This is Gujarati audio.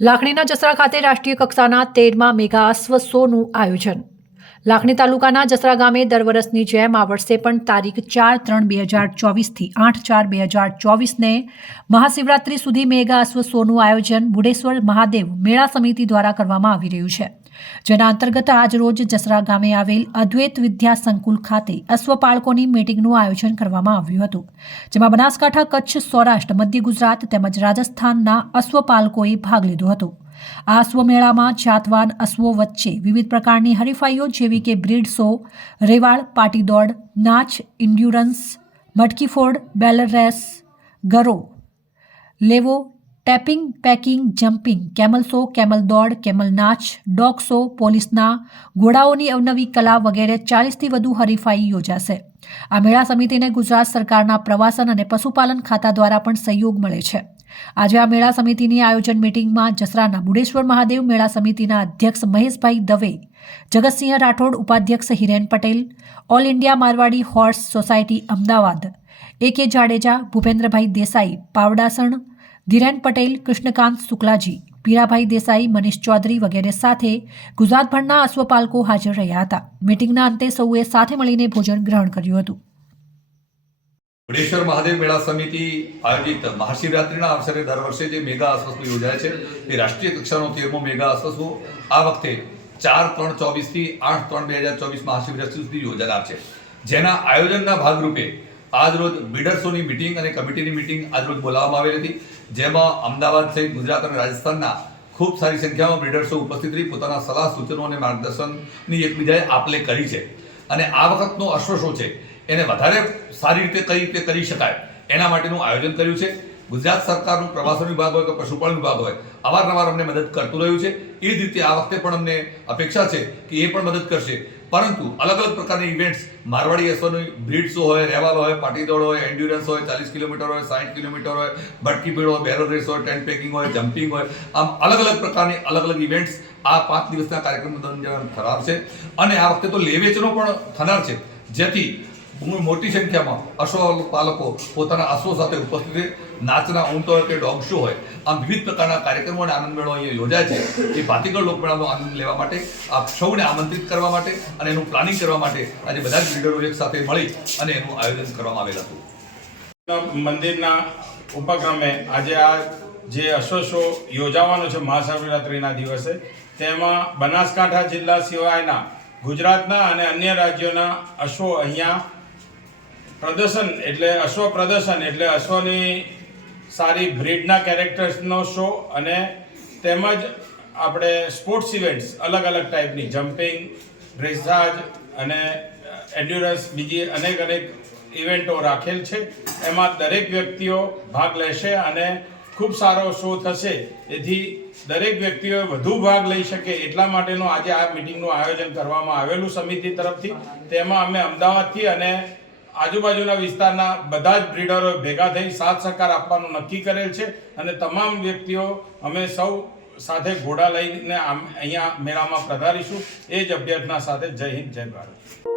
લાખણીના જસરા ખાતે રાષ્ટ્રીય કક્ષાના 13મા મેગા અશ્વ શોનું આયોજન. લાખણી તાલુકાના જસરા ગામે દર વર્ષની જેમ આ વર્ષે પણ તારીખ 4/3/2024 થી 8/4/2024ને મહાશિવરાત્રી સુધી મેગા અશ્વ શોનું આયોજન બુઢેશ્વર મહાદેવ મેળા સમિતિ દ્વારા કરવામાં આવી રહ્યું છે. જેના અંતર્ગત આજરોજ જસરા ગામે આવેલ અદ્વૈત વિદ્યા સંકુલ ખાતે અશ્વપાળકોની મીટિંગનું આયોજન કરવામાં આવ્યું હતું, જેમાં બનાસકાંઠા, કચ્છ, સૌરાષ્ટ્ર, મધ્ય ગુજરાત તેમજ રાજસ્થાનના અશ્વપાલકોએ ભાગ લીધો હતો. આ અશ્વમેળામાં જાતવાન અશ્વો વચ્ચે વિવિધ પ્રકારની હરીફાઈઓ જેવી કે બ્રીડ શો, રેવાડ, પાટી દોડ, નાચ, ઇન્ડ્યુરન્સ, મટકી ફોડ, બેલર રેસ, ગરો લેવો, tapping, packing, jumping, camel show, camel દોડ, કેમલ નાચ, ડોગ શો, પોલીસના ઘોડાઓની અવનવી કલા વગેરે 40થી વધુ હરીફાઈ યોજાશે. આ મેળા સમિતિને ગુજરાત સરકારના પ્રવાસન અને પશુપાલન ખાતા દ્વારા પણ સહયોગ મળે છે. આજે આ મેળા સમિતિની આયોજન મીટિંગમાં જસરાના બુઢેશ્વર મહાદેવ મેળા સમિતિના અધ્યક્ષ મહેશભાઈ દવે, જગતસિંહ રાઠોડ, ઉપાધ્યક્ષ Hiren Patel, all India Marwari horse society Ahmedabad, AK Jadeja, Bhupendrabhai Desai, Pavdasan, Dhiren Patel, Krishnakant Shuklaji, Pirabhai Desai, Manish Chaudhary વગેરે સાથે ગુજરાતભરના અશ્વપાલકો હાજર રહ્યા હતા. મીટિંગના અંતે સૌએ સાથે મળીને ભોજન ગ્રહણ કર્યું હતું. બુઢેશ્વર મહાદેવ મેળા સમિતિ આયોજિત મહાશિવરાત્રિના અવસરે દર વર્ષે જે મેગા અશ્વશો યોજાય છે એ રાષ્ટ્રીય કક્ષાનો 13મો મેગા અશ્વશો આ વખતે 4/3/24 થી 8/3/2024 મહાશિવરાત્રી સુધી યોજાનાર છે. જેના આયોજનના ભાગરૂપે આજરોજ બિલ્ડર્સોની મિટિંગ અને કમિટીની મિટિંગ આજરોજ બોલાવવામાં આવેલી હતી, જેમાં અમદાવાદ સહિત ગુજરાત અને રાજસ્થાનના ખૂબ સારી સંખ્યામાં બિલ્ડર્સો ઉપસ્થિત રહી પોતાના સલાહ, સૂચનો અને માર્ગદર્શનની એકબીજાએ આપલે કરી છે. અને આ વખતનો અશ્વ શો છે એને વધારે સારી રીતે કઈ રીતે કરી શકાય એના માટેનું આયોજન કર્યું છે. ગુજરાત સરકારનું પ્રવાસન વિભાગ હોય કે પશુપાલન વિભાગ હોય અવારનવાર અમને મદદ કરતું રહ્યું છે. એ જ રીતે આ વખતે પણ અમને અપેક્ષા છે કે એ પણ મદદ કરશે. પરંતુ અલગ અલગ પ્રકારની ઇવેન્ટ્સ, મારવાડી અશ્વની બ્રીડ શો હોય, રેવાલ હોય, પાટી દોડ હોય, એન્ડ્યુરન્સ હોય, 40 કિલોમીટર હોય, 60 કિલોમીટર હોય, ભટકી ભીડ હોય, બેરલ રેસ હોય, ટેન્ટ પેકિંગ હોય, જમ્પિંગ હોય, આમ અલગ અલગ પ્રકારની અલગ અલગ ઇવેન્ટ્સ આ 5 દિવસના કાર્યક્રમ દરમિયાન થનાર છે. અને આ વખતે તો લે વેચનો પણ થનાર છે, જેથી મોટી સંખ્યામાં અશ્વપાલકો પોતાના અશ્વો સાથે ઉપસ્થિત રહે. નાચના ઊંટ હોય કે ડોગ શો હોય, આમ વિવિધ પ્રકારના કાર્યક્રમો અને આનંદ મેળો અહીંયા યોજાય છે. એ ભાતીગળ લોકમેળાનો આનંદ લેવા માટે આપ સૌને આમંત્રિત કરવા માટે અને એનું પ્લાનિંગ કરવા માટે આજે બધા જ લીડરો એક સાથે મળી અને એનું આયોજન કરવામાં આવેલ હતું. મંદિરના ઉપક્રમે આજે આ જે અશ્વ શો યોજાવાનો છે મહાશિવરાત્રિના દિવસે, તેમાં બનાસકાંઠા જિલ્લા સિવાયના ગુજરાતના અને અન્ય રાજ્યોના અશ્વો અહીંયા પ્રદર્શન એટલે અશ્વની સારી બ્રીડના કેરેક્ટર્સનો શો અને તેમજ આપણે સ્પોર્ટ્સ ઇવેન્ટ્સ અલગ અલગ ટાઈપની જમ્પિંગ, ડ્રેસાજ અને એન્ડ્યુરન્સ બીજી અનેક ઇવેન્ટો રાખેલ છે. એમાં દરેક વ્યક્તિઓ ભાગ લેશે અને ખૂબ સારો શો થશે. એથી દરેક વ્યક્તિઓએ વધુ ભાગ લઈ શકે એટલા માટેનું આજે આ મિટિંગનું આયોજન કરવામાં આવેલું સમિતિ તરફથી. તેમાં અમે અમદાવાદથી અને આજુબાજુના વિસ્તારના બધા જ બ્રીડરો ભેગા થઈ સાથ સહકાર આપવાનું નક્કી કરેલ છે. અને તમામ વ્યક્તિઓ અમે સૌ સાથે ઘોડા લઈને અહીંયા મેળામાં પધારીશું. એ જ અભ્યર્થના સાથે જય હિન્દ, જય ભારત.